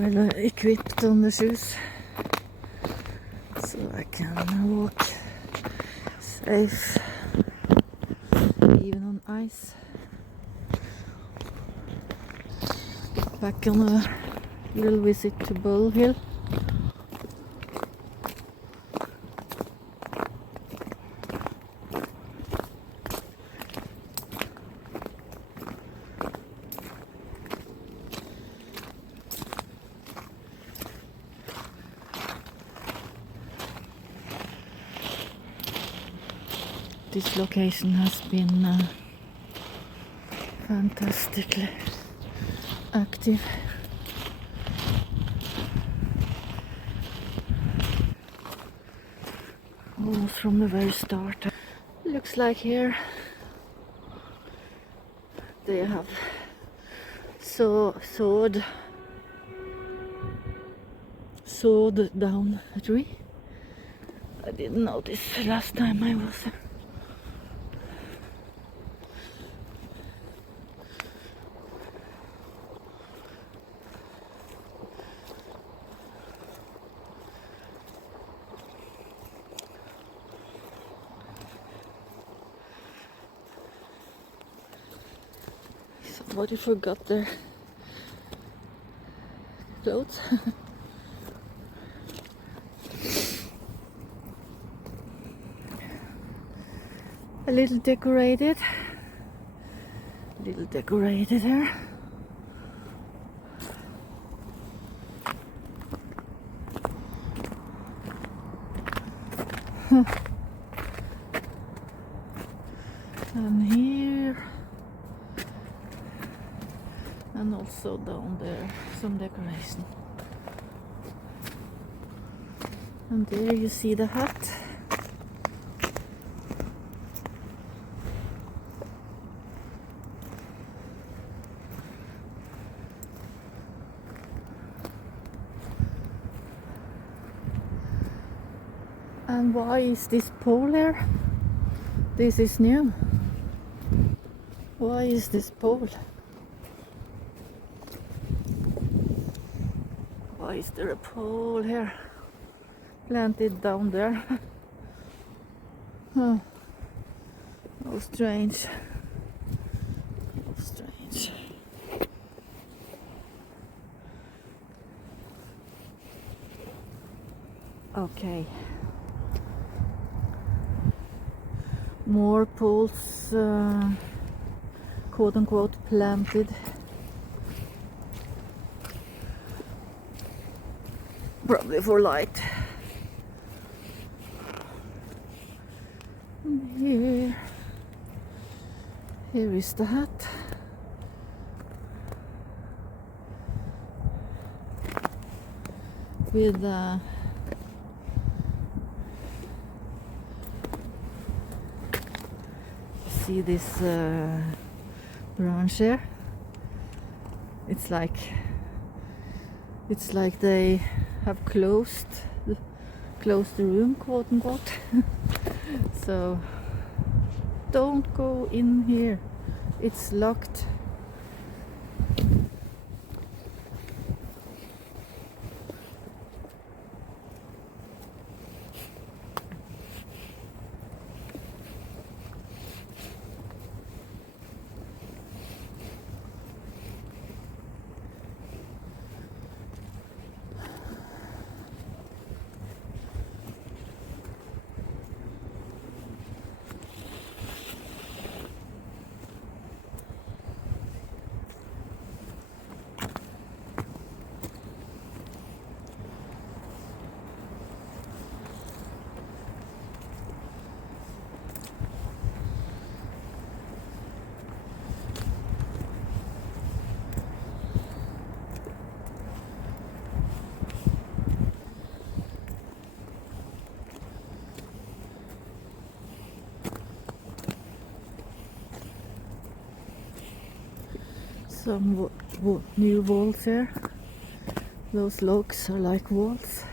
well equipped on the shoes, so I can walk safe even on ice. Back on a little visit to Bull Hill. This location has been fantastically active. Almost from the very start. Looks like here they have sawed down a tree. I didn't notice last time I was there. Somebody forgot their clothes. A little decorated here. And here, and also down there, some decoration. And there you see the hut. And why is this pole there? This is new. Why is this pole? Why is there a pole here? Planted down there. Oh, how strange. How strange. Okay. More poles, quote unquote, planted. Probably for light. And here is the hut. With see this branch here. It's like they have closed the room, quote unquote. So don't go in here, it's locked. Some new walls here. Those logs are like walls.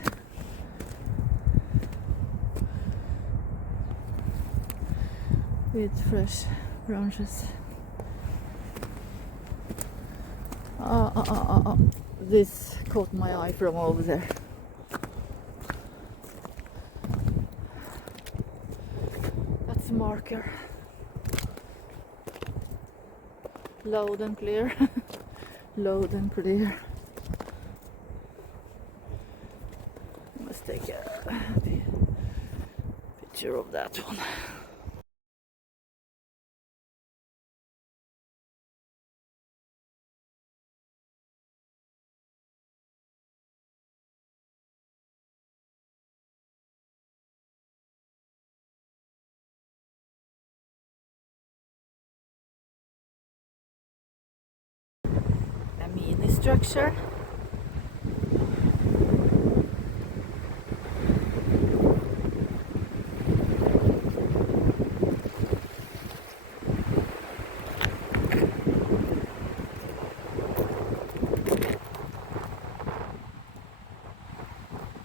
With fresh branches. this caught my eye from over there. That's a marker. Loud and clear. Loud and clear. I must take a picture of that one. A mini structure.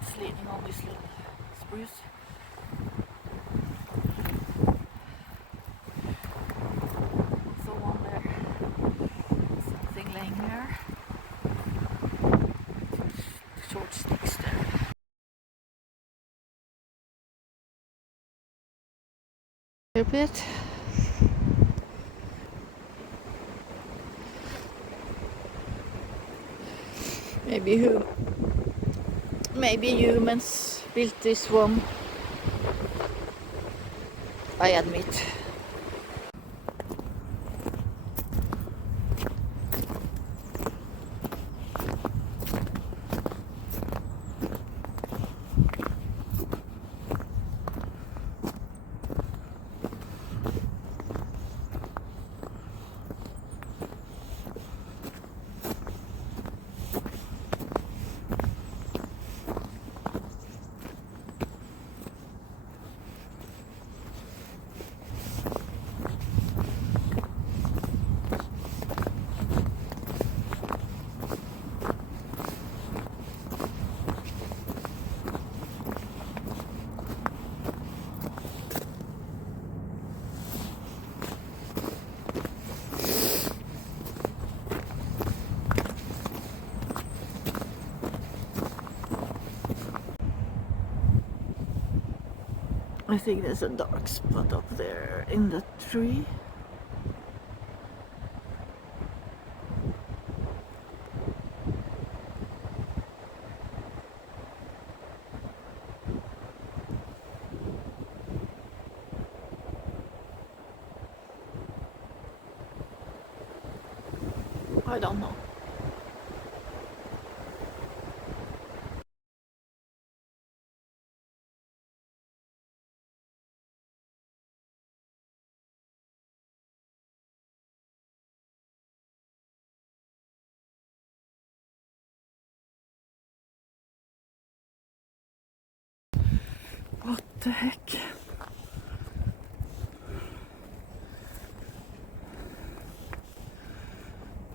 It's leaning on this little spruce. So one there. Something laying there. Short sticks there. A bit. Maybe humans built this one. I admit. I think there's a dark spot up there in the tree. I don't know. What the heck?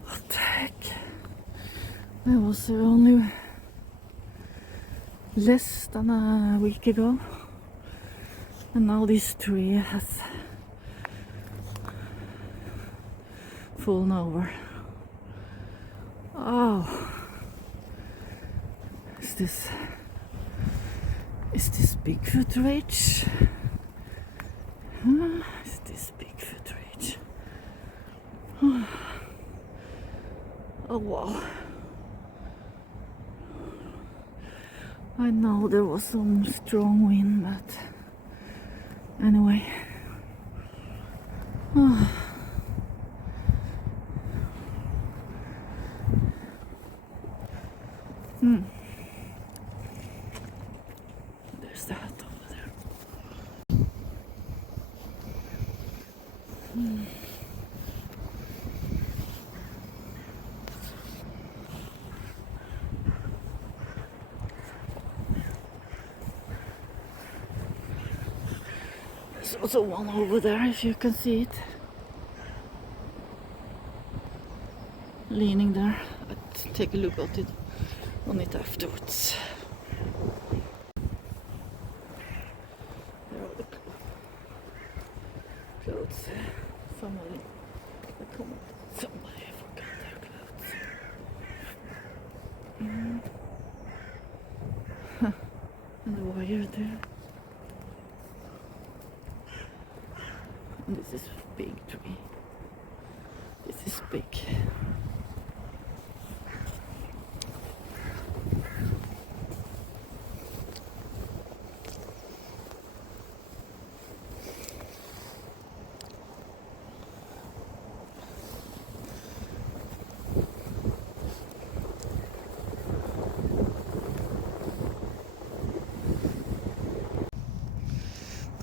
What the heck? That was only less than a week ago. And now this tree has fallen over. Oh. Is this Bigfoot Ridge? Is this Bigfoot Ridge? Oh wow. I know there was some strong wind, but anyway. There's the hut over there. There's also one over there, if you can see it. Leaning there. I'll take a look at it afterwards. There are the clothes. Somebody forgot their clothes. And the wire there. And this is big tree. This is big.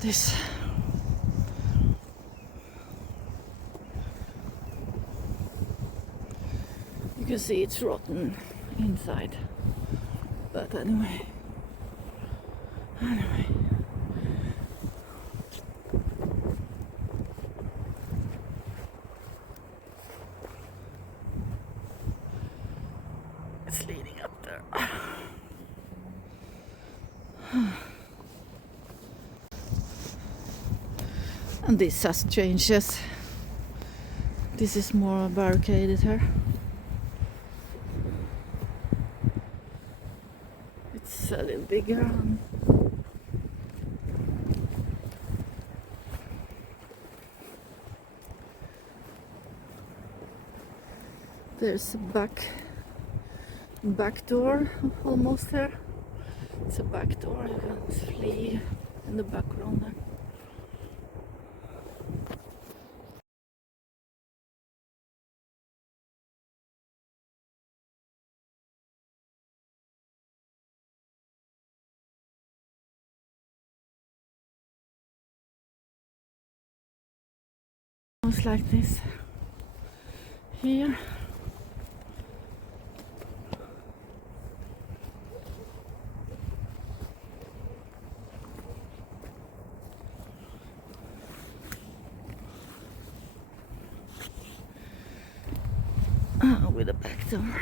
This. You can see it's rotten inside. But anyway. It's leading up there. And this has changes. This is more barricaded here. It's a little bigger. There's a back door almost there. It's a back door. You can flee in the background there. Almost like this here. With a back door.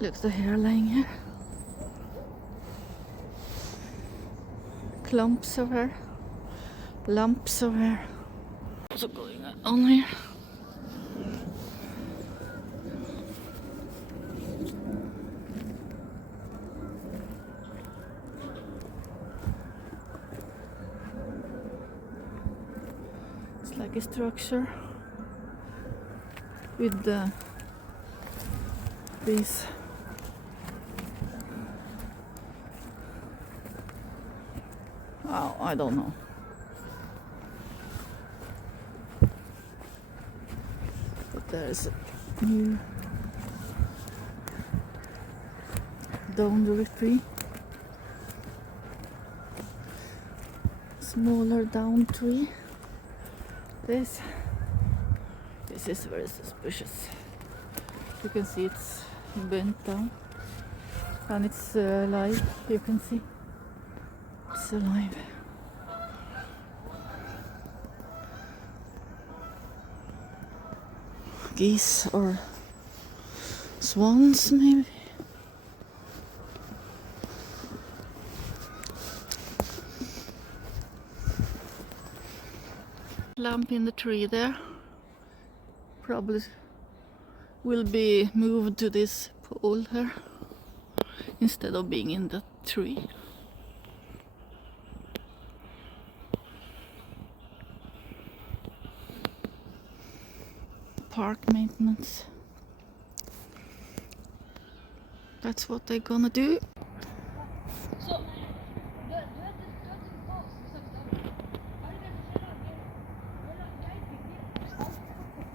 Look, the hair lying here. Clumps of hair. Lumps of hair. What's going on here? It's like a structure with these I don't know. But there's a new down tree. Smaller down tree. This is very suspicious. You can see it's bent down and it's alive. You can see it's alive. Geese or swans maybe. Lamp in the tree there probably will be moved to this pole here instead of being in the tree. Park maintenance. That's what they're gonna do.